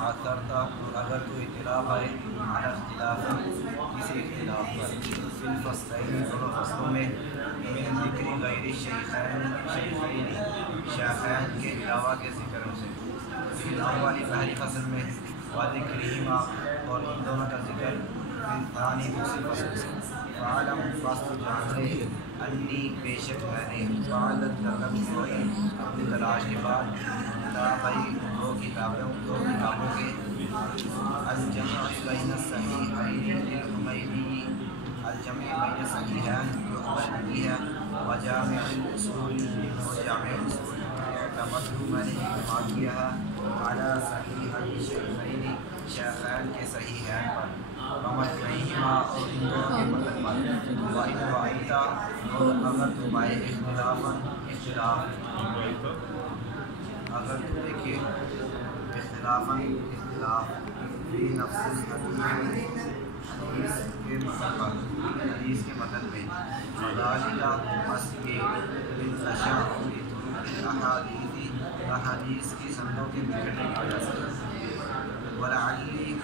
عثرتا اگر تو اطلاع پائے علی اختلاف کسی اختلاف پر فی الفصلین دونوں فصلوں میں من ذکر غیر شیخین کے علاوہ کے ذکر سے فی الاول پہلی فصل میں وذکرہما اور ان دونوں کا ذکر فی الثانی دوسری فصل سے فعلم فصل جان لے انی بے شک میں نے فعلت تکبر اپنی تلاش کے بعد کتابی دو کتابوں کے الجمع بین الصحیحین للحمیدی الجمع بین صحیحین جو حمیدی ہے وجامع الاصول جامع الاصول تمدو میں نے اعتماد کیا ہے علی صحیح الشیخین شیخین کے صحیحین پر ومتنہما اور ان دونوں کے مدد پر وَإِنْ رَأَيْتَ اور اگر تو پائے اختلاف اگر تو دیکھے اختلاف فی نفس الحدیث حدیث کے متن میں فذالک بس یہ بالتشابہ احادیث کی سندوں کے بکھرنے کی وجہ سے ولعلی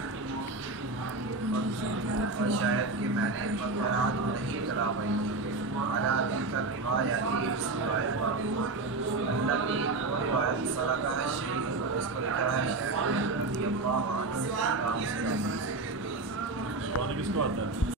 اور شاید کہ میں نے مقررات نہیں اطلاع پائی علی تلک الروایت اس روایت پر التي روایت سلکہ الشیخ اس کو لکھا ہے شیخ رضی اللہ عنہ